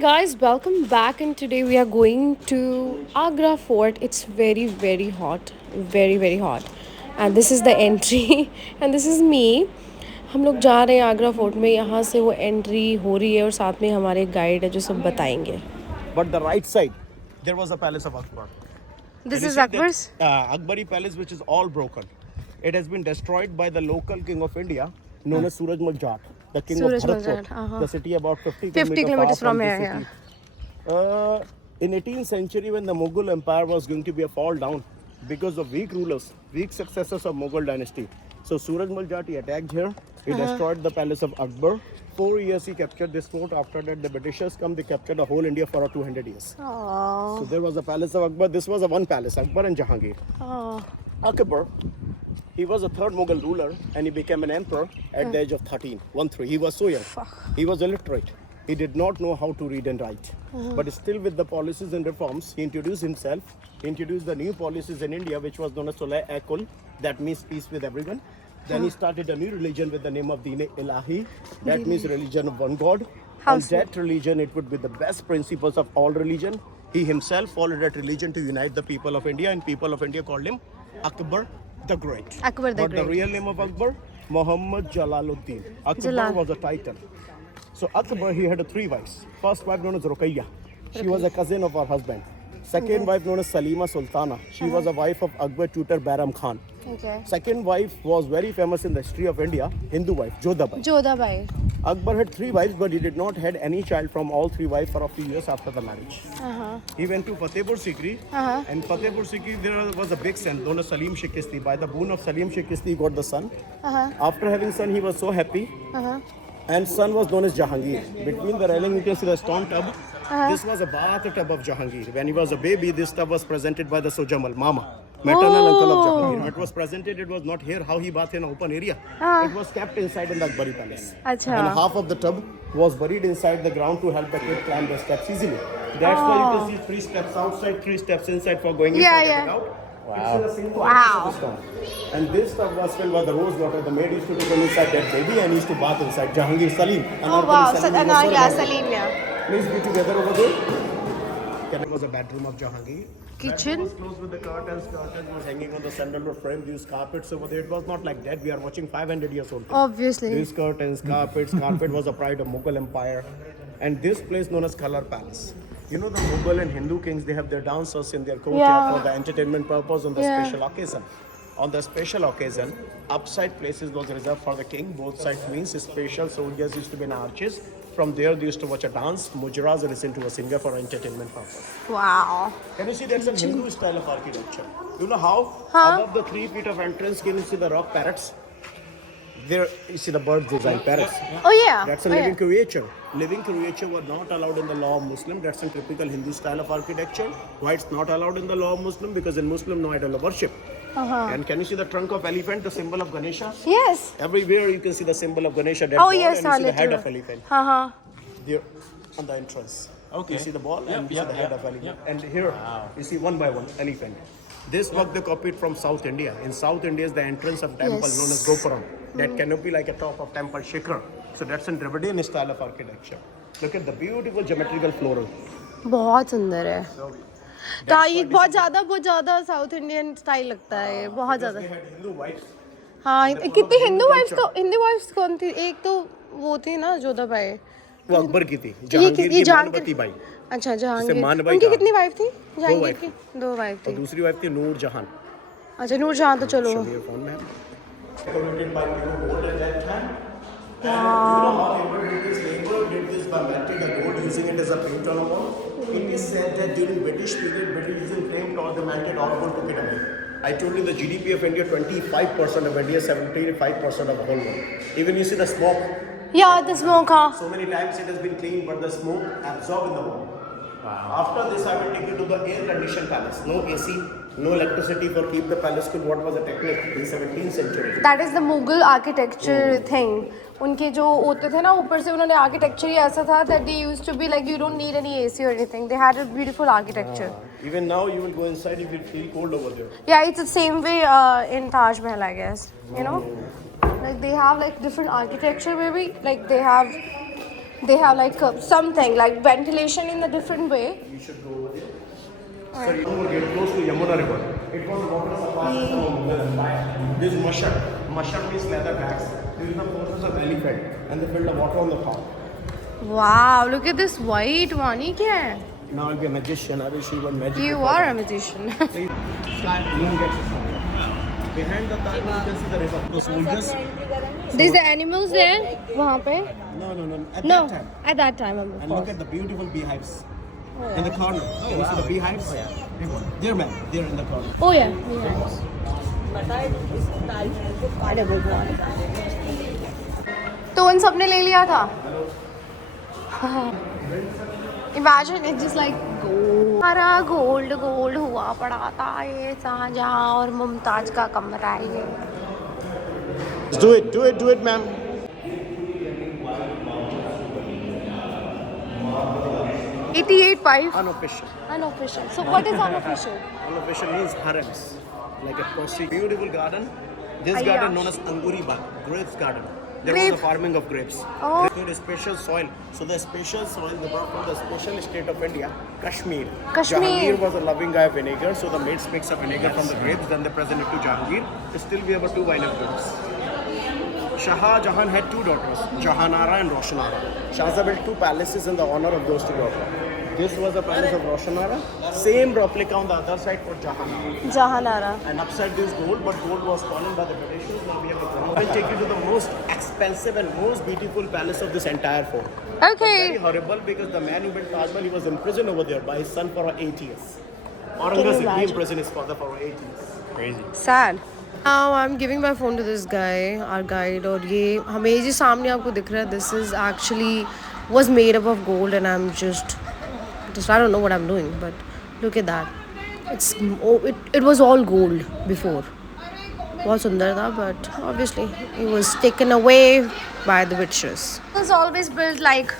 guys, welcome back, and today we are going to Agra Fort. It's very hot, very hot, and this is the entry and this is me. हम लोग जा रहे हैं Agra fort में. यहाँ से वो एंट्री हो रही है और साथ में हमारे गाइड है जो सब बताएंगे. But the right side, there was a palace of Akbar. This And you is see that, Akbar's. Akbari palace, which is all broken. It has been destroyed by the local king of India, known as Surajmal Jat, the king Suraj of Mal Bharatpur, the city about 50 kilometers far from the here. city. In 18th century, when the Mughal Empire was going to be a fall down because of weak rulers, weak successors of Mughal dynasty. So Surajmal Jat, he attacked here. He destroyed the palace of Akbar. 4 years he captured this fort. After that, the Britishers come. They captured the whole India for 200 years. Oh. So there was a palace of Akbar. This was a one palace, Akbar and Jahangir. Oh. Akbar, he was a third Mughal ruler and he became an emperor at the age of 13. He was so young. He was illiterate. He did not know how to read and write. But still with the policies and reforms, he introduced himself. He introduced the new policies in India, which was known as Soleh-e-Kul. That means peace with everyone. Then he started a new religion with the name of Deen-e-Ilahi. That means religion of one God. And that religion, it would be the best principles of all religion. He himself followed that religion to unite the people of India, and people of India called him Akbar the Great. Akbar the But Great. the real name of Akbar, Muhammad Jalaluddin. Akbar was a title. So Akbar, he had three wives. First wife known as Ruqayya. She was a cousin of her husband. Second wife known as Salima Sultana. She was a wife of Akbar tutor Bairam Khan. Okay. Second wife was very famous in the history of India, Hindu wife, Jodhabai. Jodhabai. Akbar had three wives, but he did not had any child from all three wives for a few years after the marriage. He went to Fatehpur Sikri, and Fatehpur Sikri there was a big son known as Salim Shikisti. By the boon of Salim Shikisti, he got the son. After having son, he was so happy. And son was known as Jahangir. Between the railing, you can see the stone tub. This was a bathtub of Jahangir. When he was a baby, this tub was presented by the Sojamal, Mama, maternal uncle of Jahangir. It was presented, it was not here how he bathed in an open area. It was kept inside in the Akbari palace. And half of the tub was buried inside the ground to help the kid climb the steps easily. That's why you can see 3 steps outside, 3 steps inside for going in and getting out. Wow. And this tub was filled with the rose water. The maid used to take inside that baby and used to bath inside. Jahangir Salim. Oh wow, Salim, yeah. Please be together over there. It was a bedroom of Jahangir. Kitchen? It was closed with the curtains. Curtain was hanging on the sandalwood frame. These carpets over there. It was not like that. We are watching 500 years old. Obviously. These curtains, carpets. Carpet was a pride of Mughal Empire. And this place known as Color Palace. You know the Mughal and Hindu kings, they have their dancers in their courtyard for the entertainment purpose on the special occasion. On the special occasion, upside places was reserved for the king. Both sides means special soldiers used to be in arches. From there, they used to watch a dance, mujras, or listen to a singer for entertainment purpose. Wow. Can you see that's a Hindu style of architecture? You know how? Above the 3 feet of entrance, can you see the rock parrots? There, you see the birds design parrots. Oh yeah. That's a living creature. Living creature were not allowed in the law of Muslim. That's a typical Hindu style of architecture. Why it's not allowed in the law of Muslim? Because in Muslim, no idol worship. And can you see the trunk of elephant, the symbol of Ganesha? Yes. Everywhere you can see the symbol of Ganesha. That Oh ball, yes, and you see the head of elephant. There on the entrance. Okay. You see the ball and you see the head of elephant. And here you see one by one elephant. This work they copied from South India. In South India is the entrance of temple known as Gopuram. That canopy like a top of temple Shikhar. So that's a Dravidian style of architecture. Look at the beautiful geometrical floral. बहुत सुंदर है. तो ये बहुत ज़्यादा south Indian style लगता है ये बहुत ज़्यादा. Hindu wives. हाँ कितनी हिंदू वाइफ्स कौन थी? एक तो वो थी ना जोधाबाई. वो अकबर की थी. जहांगीर की मानवती बाई. अच्छा जहांगीर. उनकी कितनी वाइफ थी? जहांगीर की 2 वाइफ थी. दूसरी वाइफ थी नूर जहान. अच्छा नूर जहां तो चलो. Wow. You know how Edward did this labor, did this by melting the gold, using it as a paint on a wall. It is said that during British period, British using flame or the melted or gold took it away. I told you the GDP of India, 25% of India, 75% of the whole world. Even you see the smoke. Yeah, the smoke. So many times it has been cleaned, but the smoke absorbed in the wall. After this, I will take you to the air-conditioned palace. No AC, no electricity for keep the palace cool. What was the technique in 17th century? That is the Mughal architecture thing. उनके जो होते थे ना ऊपर से उन्होंने architecture ही ऐसा था that they used to be like you don't need any AC or anything. They had a beautiful architecture. Even now you will go inside, you will feel cold over there. Yeah, it's the same way in Taj Mahal, I guess. You know, like they have like different architecture maybe. Like they have They have like something like ventilation in a different way. You should go over there. Sir, you will get close to Yamuna River. It was water supply system of Mughal Empire. This mashar. Mashar means leather bags. These are the forces of elephant and they fill the water on the top. Wow, look at this white one. ये क्या है? Now I'll be a magician. I will see what magic. You are a magician. Behind the Taj you can see the river. The soldiers. There's the animals there. वहाँ पे? No. At No, that time. at that time, of And course. look at the beautiful beehives. In the corner. Can you see the beehives? There, ma'am. There in the corner. Oh yeah. तो उन सबने ले लिया था. Imagine it's just like gold. सारा gold हुआ पड़ा था. ये शाहजहां और मुमताज का कमरा है ये. Do it, ma'am. Unofficial. Unofficial. So what is unofficial? Unofficial means harems. Like a posse. Beautiful garden. This Ayyash. garden known as Anguri Bagh, grapes garden. There was Grape. the farming of grapes. Oh. They need a special soil. So the special soil they brought from the special state of India, Kashmir. Kashmir. Jahangir was a loving guy of vinegar, so the mates mix up vinegar from the grapes, then they present it to Jahangir. Still we have two wine of grapes. Shah Jahan had two daughters, Jahanara and Roshanara. Shahjahan built two palaces in the honor of those two daughters. This was the palace of Roshanara. Same replica on the other side for Jahanara. Jahanara. And upside this gold, but gold was stolen by the Britishers. Now we have a I will take you to the most expensive and most beautiful palace of this entire fort. Okay. Very horrible because the man who built Taj Mahal, he was imprisoned over there by his son for 8 years. Aurangzeb, he imprisoned his father for 8 years. Crazy. Sad. Now I'm giving my phone to this guy, our guide, और ये हमें ये जो सामने आपको दिख रहा है, this is actually was made up of gold, and I'm just I don't know what I'm doing, but look at that. It was all gold before. बहुत सुंदर था, but obviously it was taken away by the Britishers. It was always built like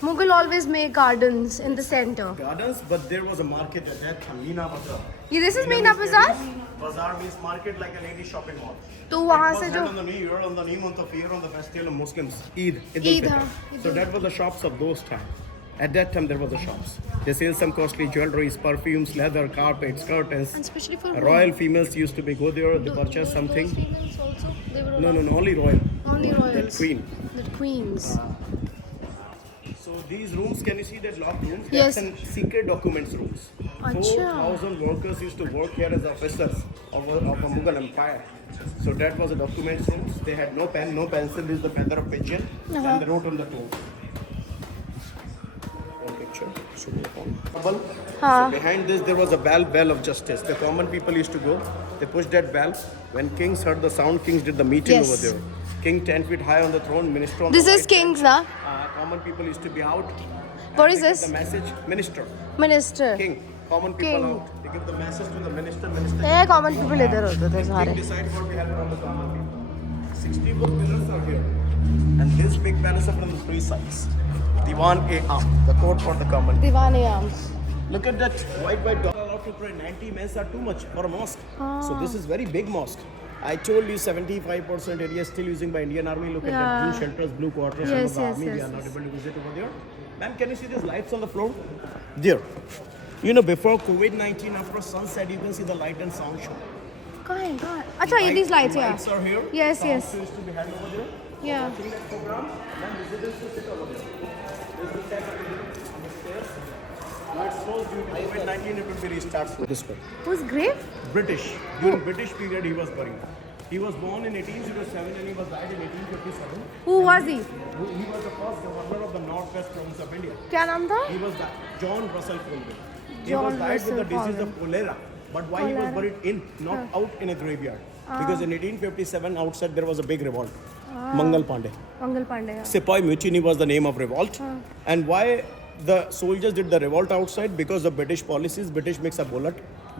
Mughal always make gardens in the center. Gardens, but there was a market at that time, Meena Bazaar. Yeah, this is Meena Bazaar? Bazaar means market like a lady shopping mall. तो वहाँ It से was जो held on the new year, on the new month of year, on the festival of Muslims, Eid Eid, al-Fitr. हाँ, So that was the shops of those times. At that time, there was the shops. They sell some costly jewelries, perfumes, leather, carpets, curtains. and especially for Royal females used to be go there, they purchase something. females also, they were No, only royal. only royals. That queen. The queens. So these rooms, can you see that locked rooms? Yes. That's an secret documents rooms. Acha. 4,000 workers used to work here as officers of a Mughal empire. So that was the documents rooms. They had no pen, no pencil. This is the feather of pigeon. And they wrote on the tomb. One picture. So behind this there was a bell of justice. The common people used to go. They pushed that bell. When kings heard the sound, kings did the meeting Yes. over there. King 10 feet high on the throne, minister on This the is right kings, na? common people used to be out. What And is they give this? The message, minister, Minister. king, common people King. out. They give the message to the minister, minister. ये common people इधर होते थे King सारे. decide what we have from the common people. 64 pillars are here. And this big palace are from the three sides. Diwan-E-Aam, the court for the common people. Diwan-E-Aam. Look at that white dog. Allowed to pray 90 men are too much for a mosque. So this is very big mosque. I told you 75% area is still using by Indian Army. Look at that blue shelters, blue quarters. Yes, Some of the yes, army, yes, we are not yes. able to visit over there. Ma'am, can you see these lights on the floor? There. You know, before COVID-19, after sunset, you can see the light and sound show. कहाँ है? अच्छा ये these lights, yeah. Lights are here. Yes, Sound yes. show is to be held over there. Yeah. Watching that program, then visitors to sit over there. There's the step on the stairs. Now it's closed due to COVID-19. It will be restarted this way. Who's grave? British. During British period, he was buried. He was born in 1807 and he was died in 1857. Who was he? He was the first governor of the northwest province of India. क्या नाम था? He was John Russell Colvin. He John was died with the Russell disease Colvin. of cholera. But why he was buried in, not out in a graveyard? Because in 1857 outside there was a big revolt. Mangal Pandey. Mangal Pandey. Sepoy Mutiny was the name of revolt. And why the soldiers did the revolt outside? Because of British policies. British makes a bullet.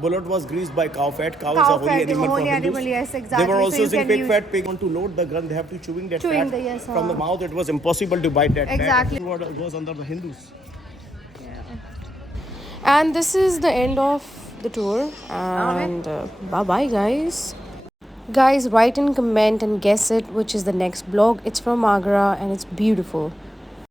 Bullet was greased by cow fat. Cow is a Cow holy fat, animal for holy Hindus. animal, yes, They exactly. were So also you using can pig use- fat. Pig want to load the gun, they have to chewing that Chewing fat the- yes, from the mouth. It was impossible to bite that Exactly. fat. What goes under the Hindus. And this is the end of the tour. And bye bye, guys. Guys, write and comment and guess it, which is the next blog. It's from Agra and it's beautiful.